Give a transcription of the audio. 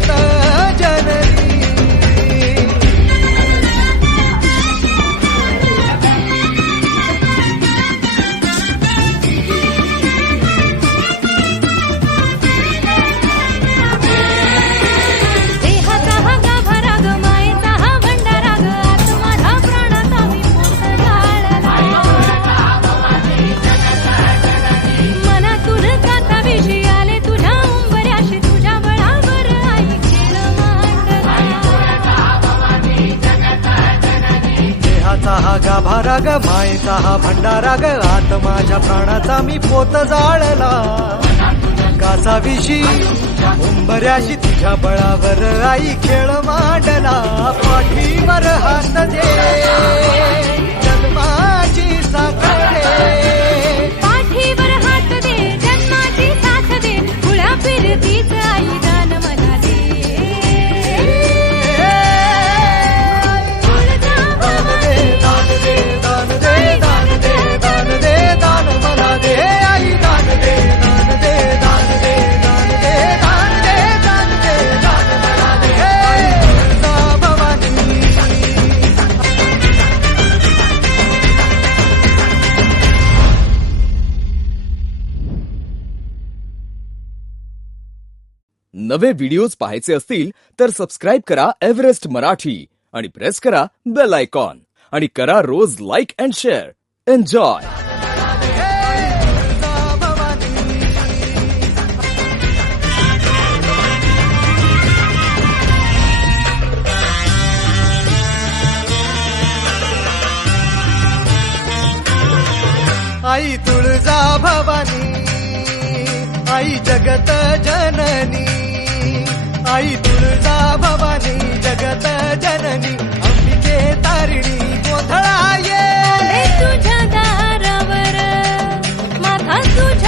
libertad. प्रेमाचा हा गाभा राग मायेचा हा भंडारा ग आत माझ्या प्राणाचा मी पोत जाळला. काचा विशी उंबऱ्याशी तुझ्या बळावर आई खेळ मांडला. पाठीवर हात दे. नवे व्हिडिओज पाहायचे असतील तर सबस्क्राईब करा एव्हरेस्ट मराठी आणि प्रेस करा बेल आयकॉन. आणि करा रोज लाईक अँड शेअर. एन्जॉय! आई तुळजा भवानी आई जगत जननी. good.